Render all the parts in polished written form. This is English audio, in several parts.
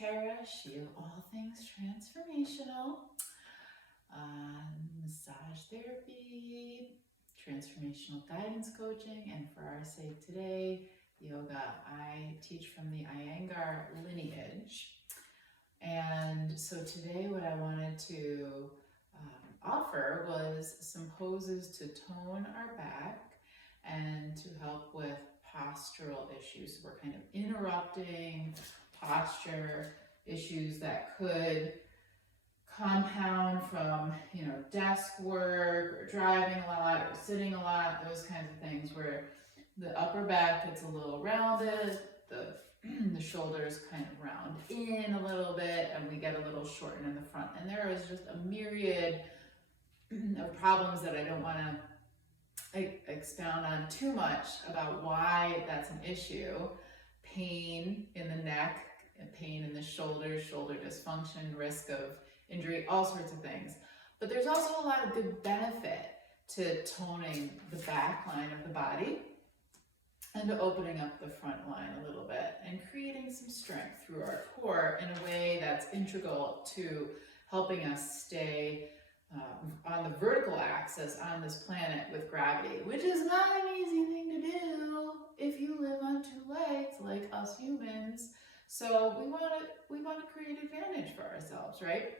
Tara, she of all things transformational, massage therapy, transformational guidance coaching, and for our sake today, yoga. I teach from the Iyengar lineage. And so today what I wanted to offer was some poses to tone our back and to help with postural issues. We're kind of interrupting posture issues that could compound from, desk work or driving a lot or sitting a lot, those kinds of things where the upper back gets a little rounded, the shoulders kind of round in a little bit, and we get a little shortened in the front. And there is just a myriad of problems that I don't want to expound on too much about why that's an issue. Pain in the neck, pain in the shoulders, shoulder dysfunction, risk of injury, all sorts of things. But there's also a lot of good benefit to toning the back line of the body and to opening up the front line a little bit and creating some strength through our core in a way that's integral to helping us stay on the vertical axis on this planet with gravity, which is not an easy thing to do if you live on two legs like us humans. So we want to create advantage for ourselves, right?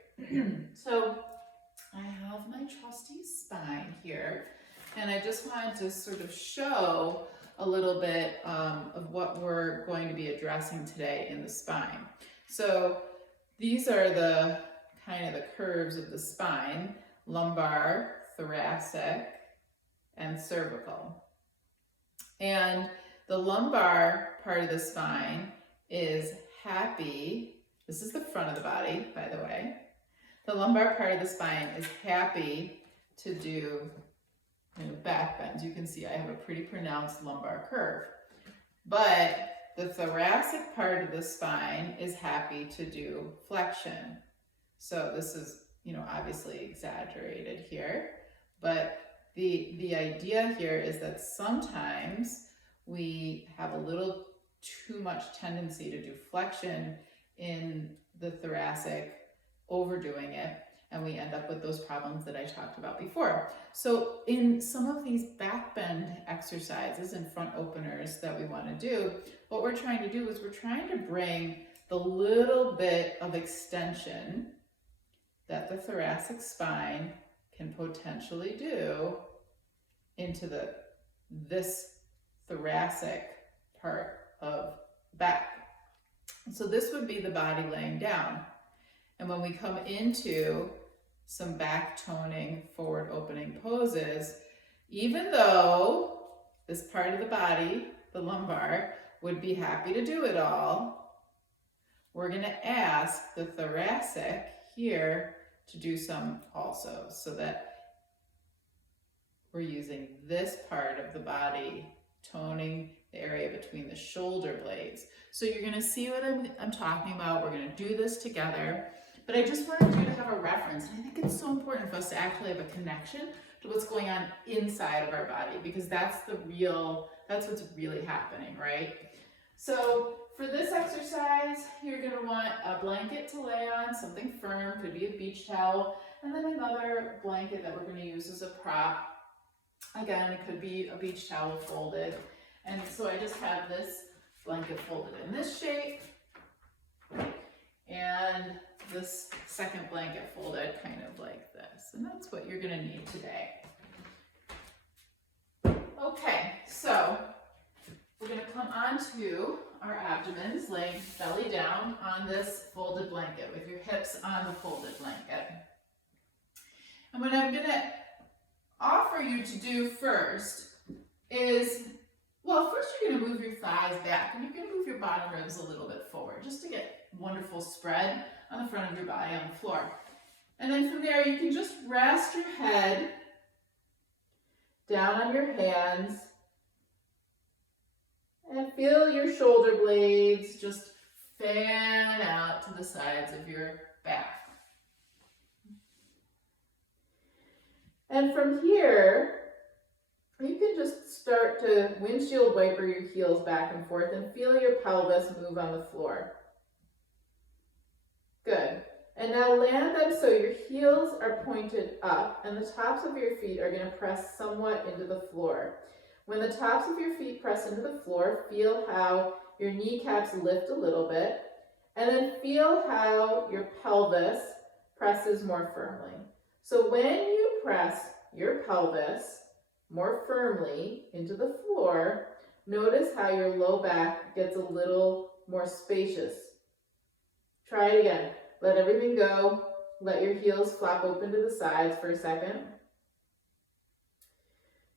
So I have my trusty spine here, and I just wanted to sort of show a little bit of what we're going to be addressing today in the spine. So these are the kind of the curves of the spine: lumbar, thoracic, and cervical. And the lumbar part of the spine is happy. This is the front of the body, by the way. The lumbar part of the spine is happy to do back bends. You can see I have a pretty pronounced lumbar curve. But the thoracic part of the spine is happy to do flexion. So this is, obviously exaggerated here, but the idea here is that sometimes we have a little too much tendency to do flexion in the thoracic, overdoing it, and we end up with those problems that I talked about before. So in some of these back bend exercises and front openers that we want to do, what we're trying to do is we're trying to bring the little bit of extension that the thoracic spine can potentially do into this thoracic part of back. So this would be the body laying down. And when we come into some back toning, forward opening poses, even though this part of the body, the lumbar, would be happy to do it all, we're going to ask the thoracic here to do some also, so that we're using this part of the body, toning the area between the shoulder blades. So you're going to see what I'm talking about. We're going to do this together. But I just wanted you to have a reference. And I think it's so important for us to actually have a connection to what's going on inside of our body, because that's what's really happening, right? So for this exercise, you're going to want a blanket to lay on, something firm, could be a beach towel, and then another blanket that we're going to use as a prop. Again, it could be a beach towel folded. And so I just have this blanket folded in this shape, and this second blanket folded kind of like this. And that's what you're going to need today. Okay, so we're going to come onto our abdomens, laying belly down on this folded blanket with your hips on the folded blanket. And what I'm going to offer you to do first is, first you're going to move your thighs back, and you're going to move your bottom ribs a little bit forward just to get wonderful spread on the front of your body on the floor. And then from there, you can just rest your head down on your hands and feel your shoulder blades just fan out to the sides of your back. And from here, you can just start to windshield wiper your heels back and forth and feel your pelvis move on the floor. And now land them so your heels are pointed up and the tops of your feet are going to press somewhat into the floor. When the tops of your feet press into the floor, feel how your kneecaps lift a little bit, and then feel how your pelvis presses more firmly. So when you press your pelvis more firmly into the floor, notice how your low back gets a little more spacious. Try it again. Let everything go. Let your heels flap open to the sides for a second.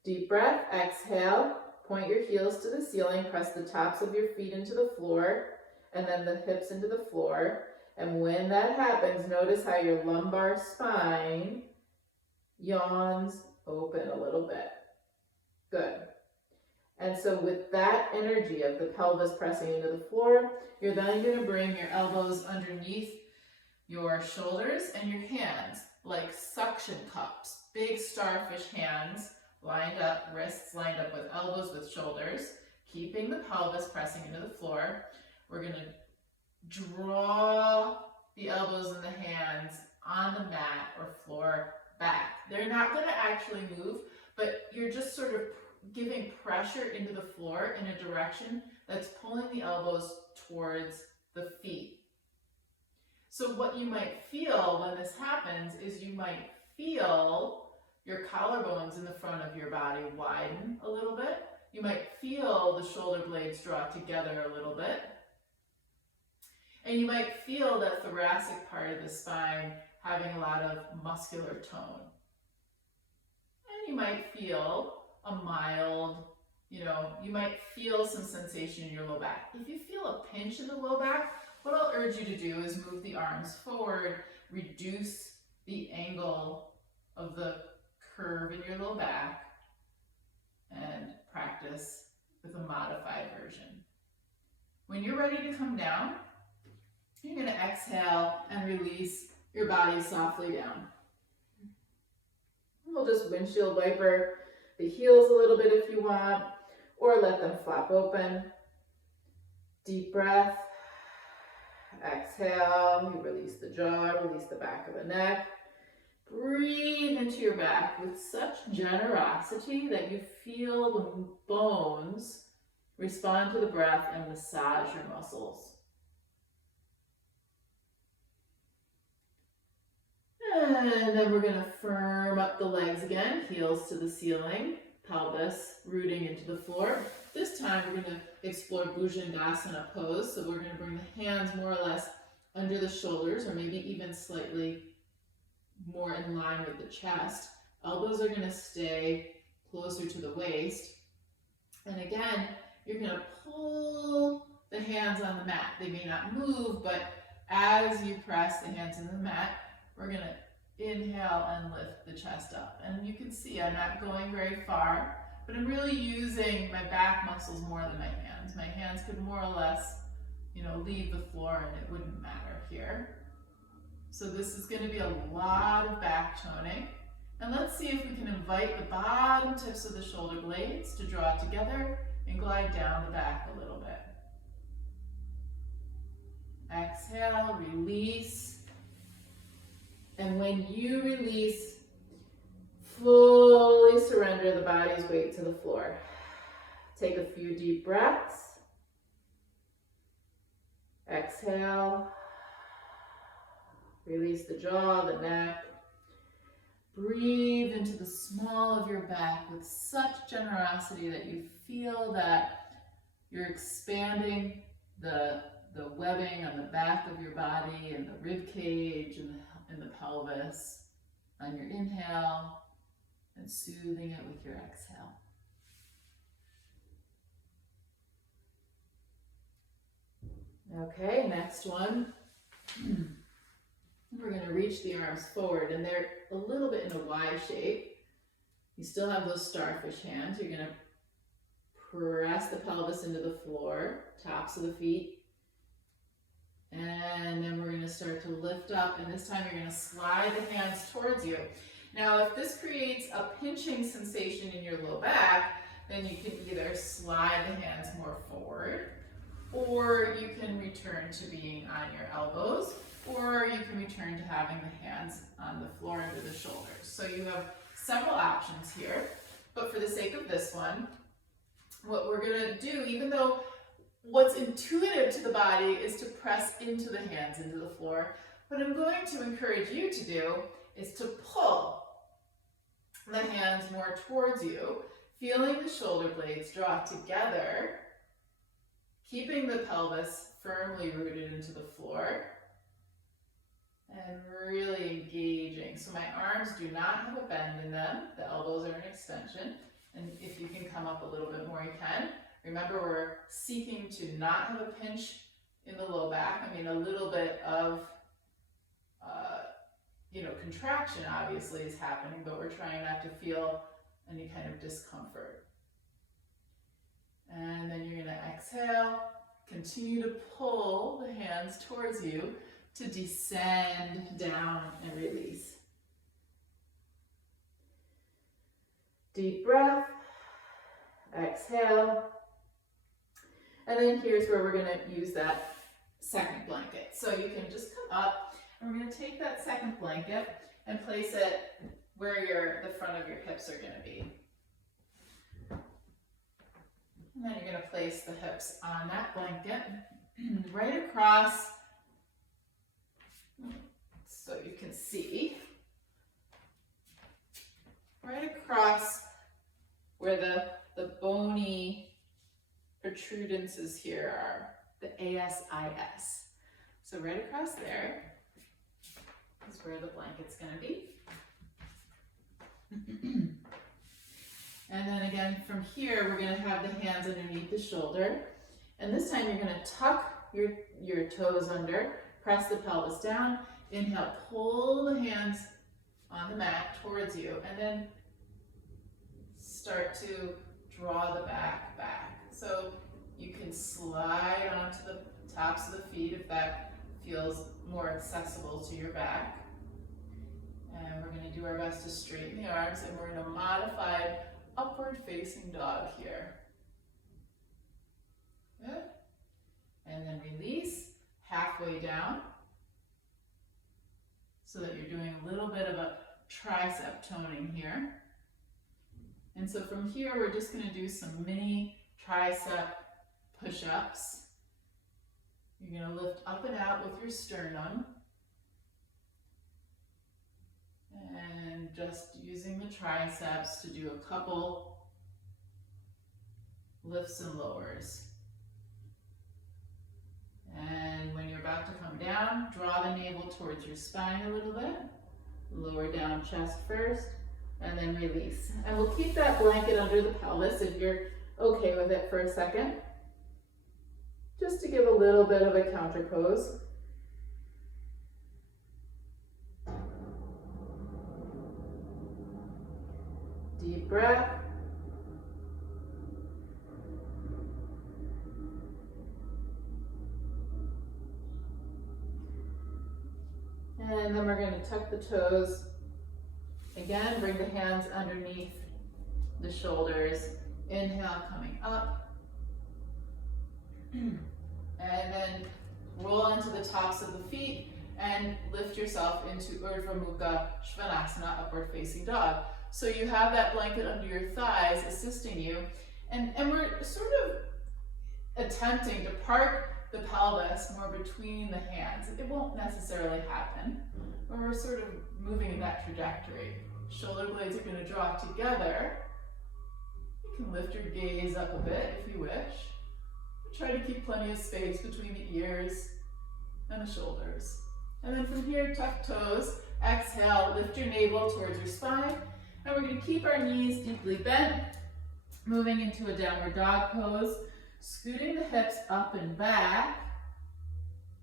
Deep breath, exhale. Point your heels to the ceiling. Press the tops of your feet into the floor and then the hips into the floor. And when that happens, notice how your lumbar spine yawns open a little bit. Good. And so with that energy of the pelvis pressing into the floor, you're then going to bring your elbows underneath your shoulders and your hands like suction cups, big starfish hands lined up, wrists lined up with elbows with shoulders, keeping the pelvis pressing into the floor. We're going to draw the elbows and the hands on the mat or floor back. They're not going to actually move, but you're just sort of giving pressure into the floor in a direction that's pulling the elbows towards the feet. So what you might feel when this happens is you might feel your collarbones in the front of your body widen a little bit. You might feel the shoulder blades draw together a little bit. And you might feel that thoracic part of the spine having a lot of muscular tone. And you might feel a mild, you might feel some sensation in your low back. If you feel a pinch in the low back, what I'll urge you to do is move the arms forward, reduce the angle of the curve in your low back, and practice with a modified version. When you're ready to come down, you're going to exhale and release your body softly down. We'll just windshield wiper the heels a little bit if you want, or let them flap open. Deep breath. Exhale, you release the jaw, release the back of the neck. Breathe into your back with such generosity that you feel the bones respond to the breath and massage your muscles. And then we're going to firm up the legs again, heels to the ceiling, pelvis rooting into the floor. This time we're going to explore Bhujangasana pose. So we're going to bring the hands more or less under the shoulders, or maybe even slightly more in line with the chest. Elbows are going to stay closer to the waist. And again, you're going to pull the hands on the mat. They may not move, but as you press the hands into the mat, we're going to inhale and lift the chest up. And you can see I'm not going very far, but I'm really using my back muscles more than my hands. My hands could more or less, leave the floor and it wouldn't matter here. So this is going to be a lot of back toning. And let's see if we can invite the bottom tips of the shoulder blades to draw together and glide down the back a little bit. Exhale, release. And when you release, fully surrender the body's weight to the floor. Take a few deep breaths. Exhale. Release the jaw, the neck. Breathe into the small of your back with such generosity that you feel that you're expanding the webbing on the back of your body and the rib cage and the pelvis on your inhale, and soothing it with your exhale. Okay, next one. We're going to reach the arms forward, and they're a little bit in a Y shape. You still have those starfish hands. You're going to press the pelvis into the floor, tops of the feet. And then we're going to start to lift up, and this time you're going to slide the hands towards you. Now, if this creates a pinching sensation in your low back, then you can either slide the hands more forward, or you can return to being on your elbows. or you can return to having the hands on the floor under the shoulders. So you have several options here, but for the sake of this one, what we're gonna do, even though what's intuitive to the body is to press into the hands into the floor, what I'm going to encourage you to do is to pull the hands more towards you, feeling the shoulder blades draw together, keeping the pelvis firmly rooted into the floor, and really engaging. So my arms do not have a bend in them. The elbows are an extension. And if you can come up a little bit more, you can. Remember, we're seeking to not have a pinch in the low back. I mean, a little bit of, contraction obviously is happening, but we're trying not to feel any kind of discomfort. And then you're gonna exhale, continue to pull the hands towards you to descend down and release. Deep breath, exhale. And then here's where we're gonna use that second blanket. So you can just come up, and we're gonna take that second blanket and place it where the front of your hips are gonna be. And then you're gonna place the hips on that blanket, right across, so you can see, right across where the bony protrudences here are, the ASIS. So right across there is where the blanket's gonna be. And then again, from here, we're gonna have the hands underneath the shoulder. And this time you're gonna tuck your toes under, press the pelvis down, inhale, pull the hands on the mat towards you, and then start to draw the back. So you can slide onto the tops of the feet if that feels more accessible to your back. And we're gonna do our best to straighten the arms, and we're in a modified upward facing dog here. Good. And then release halfway down so that you're doing a little bit of a tricep toning here. And so from here, we're just gonna do some mini tricep push-ups. You're gonna lift up and out with your sternum. And just using the triceps to do a couple lifts and lowers. And when you're about to come down, draw the navel towards your spine a little bit. Lower down chest first, and then release. And we'll keep that blanket under the pelvis if you're okay with it for a second. Just to give a little bit of a counter pose. Deep breath. And then we're going to tuck the toes. Again, bring the hands underneath the shoulders. Inhale, coming up. And then roll into the tops of the feet and lift yourself into Urdhva Mukha Svanasana, upward facing dog. So you have that blanket under your thighs assisting you. And we're sort of attempting to park the pelvis more between the hands. It won't necessarily happen, but we're sort of moving in that trajectory. Shoulder blades are going to draw together. You can lift your gaze up a bit if you wish. Try to keep plenty of space between the ears and the shoulders. And then from here, tuck toes. Exhale, lift your navel towards your spine. And we're going to keep our knees deeply bent, moving into a downward dog pose, scooting the hips up and back.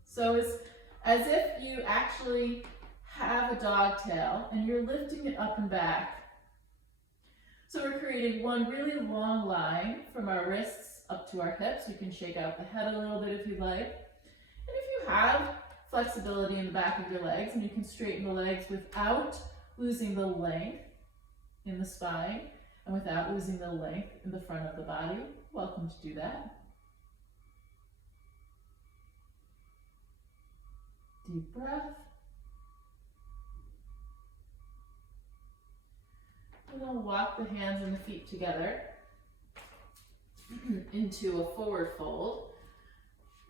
So it's as if you actually have a dog tail and you're lifting it up and back. So we're creating one really long line from our wrists up to our hips. You can shake out the head a little bit if you like. And if you have flexibility in the back of your legs, and you can straighten the legs without losing the length in the spine and without losing the length in the front of the body, welcome to do that. Deep breath. And then walk the hands and the feet together into a forward fold.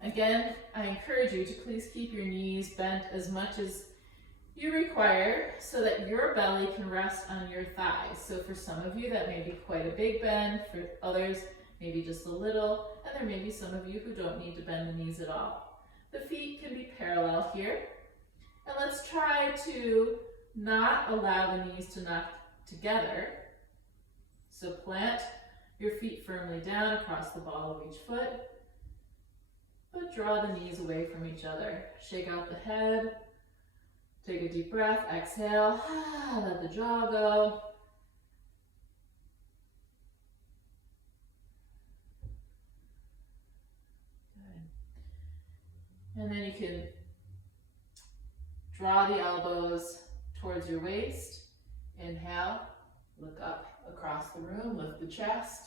Again, I encourage you to please keep your knees bent as much as you require so that your belly can rest on your thighs. So for some of you, that may be quite a big bend. For others, maybe just a little. And there may be some of you who don't need to bend the knees at all. The feet can be parallel here. And let's try to not allow the knees to knock together. So plant your feet firmly down across the ball of each foot, but draw the knees away from each other. Shake out the head, take a deep breath, exhale, let the jaw go. Good. And then you can draw the elbows towards your waist. Inhale, look up across the room, lift the chest,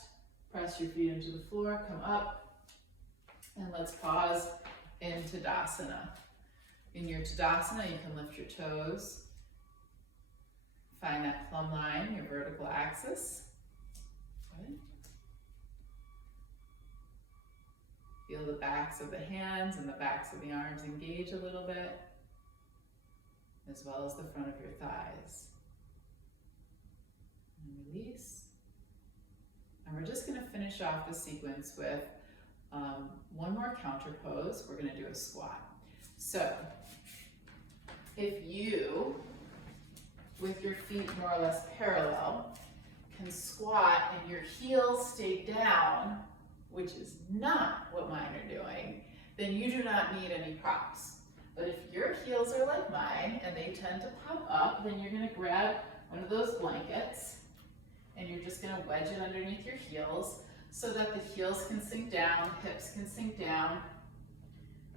press your feet into the floor, come up, and let's pause in Tadasana. In your Tadasana, you can lift your toes, find that plumb line, your vertical axis. Good. Feel the backs of the hands and the backs of the arms engage a little bit, as well as the front of your thighs. And release. And we're just going to finish off the sequence with one more counter pose. We're going to do a squat. So if you, with your feet more or less parallel, can squat and your heels stay down, which is not what mine are doing, then you do not need any props. But if your heels are like mine and they tend to pop up, then you're going to grab one of those blankets and you're just going to wedge it underneath your heels so that the heels can sink down, hips can sink down.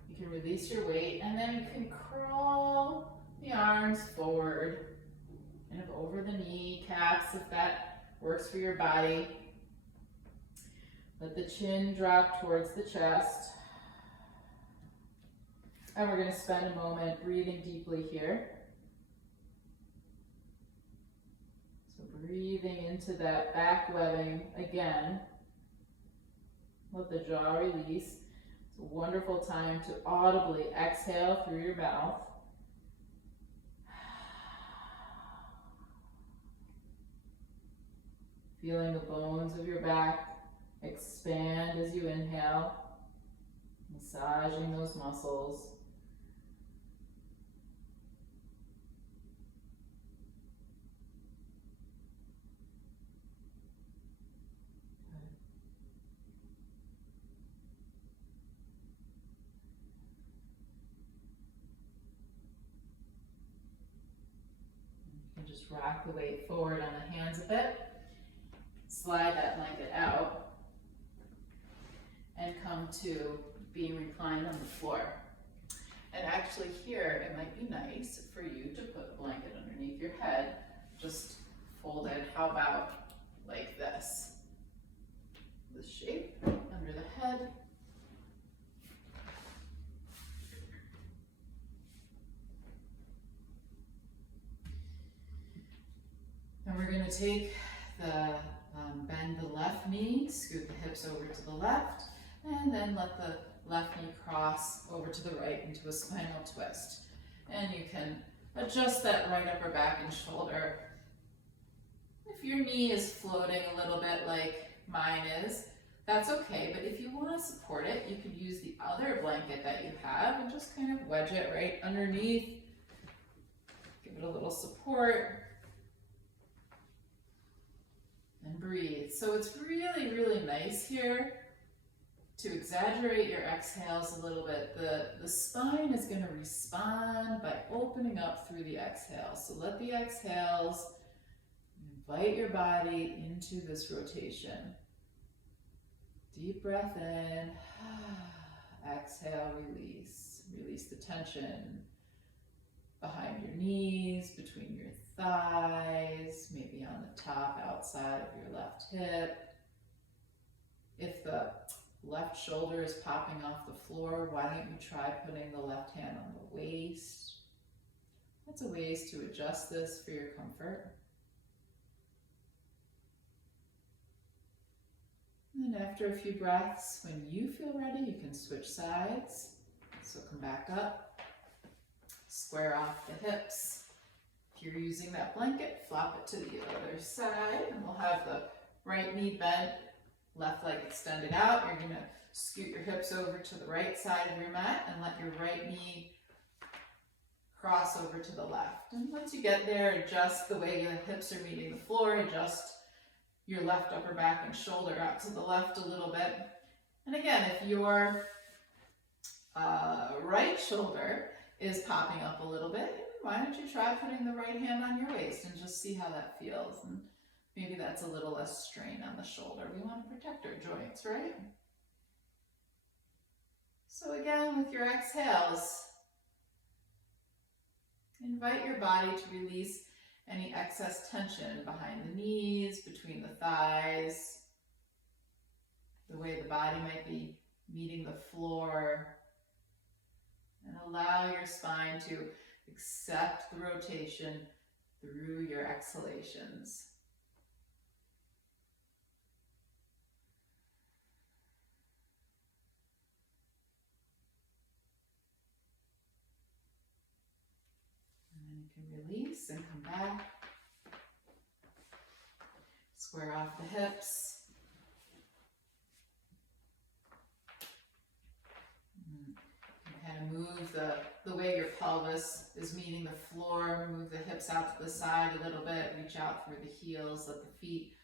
You can release your weight, and then you can crawl the arms forward, kind of over the kneecaps if that works for your body. Let the chin drop towards the chest. And we're going to spend a moment breathing deeply here. So breathing into that back webbing again. Let the jaw release. It's a wonderful time to audibly exhale through your mouth. Feeling the bones of your back expand as you inhale, massaging those muscles. Just rock the weight forward on the hands a bit. Slide that blanket out and come to being reclined on the floor. And actually here, it might be nice for you to put a blanket underneath your head, just folded, how about like this? This shape under the head. And we're going to take the, bend the left knee, scoot the hips over to the left, and then let the left knee cross over to the right into a spinal twist. And you can adjust that right upper back and shoulder. If your knee is floating a little bit like mine is, that's okay, but if you want to support it, you could use the other blanket that you have and just kind of wedge it right underneath. Give it a little support. And breathe. So it's really, really nice here to exaggerate your exhales a little bit. The spine is going to respond by opening up through the exhale. So let the exhales invite your body into this rotation. Deep breath in, exhale, release. Release the tension behind your knees, between your thighs, maybe on the top outside of your left hip. If the left shoulder is popping off the floor, why don't you try putting the left hand on the waist? Lots of ways to adjust this for your comfort. And then after a few breaths, when you feel ready, you can switch sides. So come back up, square off the hips. If you're using that blanket, flop it to the other side, and we'll have the right knee bent, left leg extended out. You're gonna scoot your hips over to the right side of your mat and let your right knee cross over to the left. And once you get there, adjust the way your hips are meeting the floor, adjust your left upper back and shoulder out to the left a little bit. And again, if your right shoulder is popping up a little bit, why don't you try putting the right hand on your waist and just see how that feels. And maybe that's a little less strain on the shoulder. We want to protect our joints, right? So again, with your exhales, invite your body to release any excess tension behind the knees, between the thighs, the way the body might be meeting the floor, and allow your spine to accept the rotation through your exhalations. And then you can release and come back. Square off the hips. Kind of move the way your pelvis is meeting the floor, move the hips out to the side a little bit, reach out through the heels, let the feet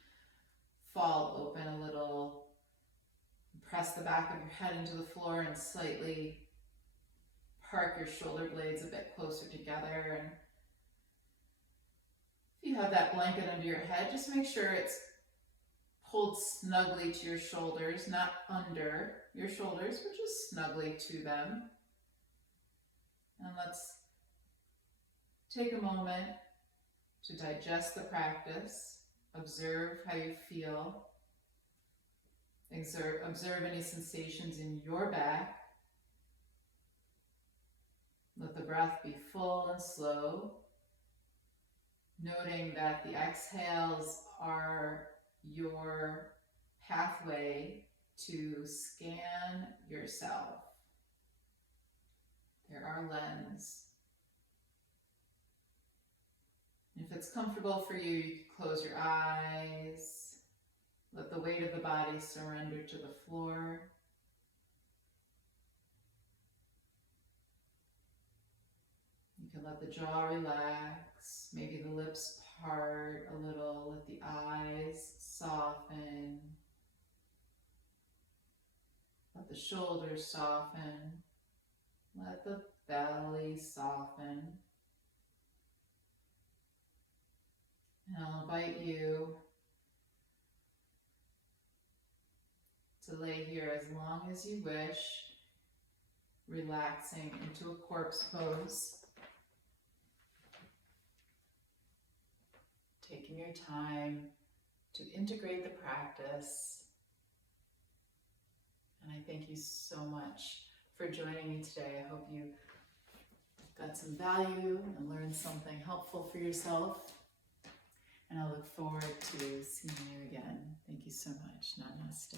fall open a little. Press the back of your head into the floor and slightly park your shoulder blades a bit closer together. And if you have that blanket under your head, just make sure it's pulled snugly to your shoulders, not under your shoulders, but just snugly to them. And let's take a moment to digest the practice, observe how you feel, observe any sensations in your back. Let the breath be full and slow, noting that the exhales are your pathway to scan yourself. They're our lens. And if it's comfortable for you, you can close your eyes. Let the weight of the body surrender to the floor. You can let the jaw relax, maybe the lips part a little, let the eyes soften. Let the shoulders soften. Let the belly soften. And I'll invite you to lay here as long as you wish, relaxing into a corpse pose. Taking your time to integrate the practice. And I thank you so much for joining me today. I hope you got some value and learned something helpful for yourself. And I look forward to seeing you again. Thank you so much. Namaste.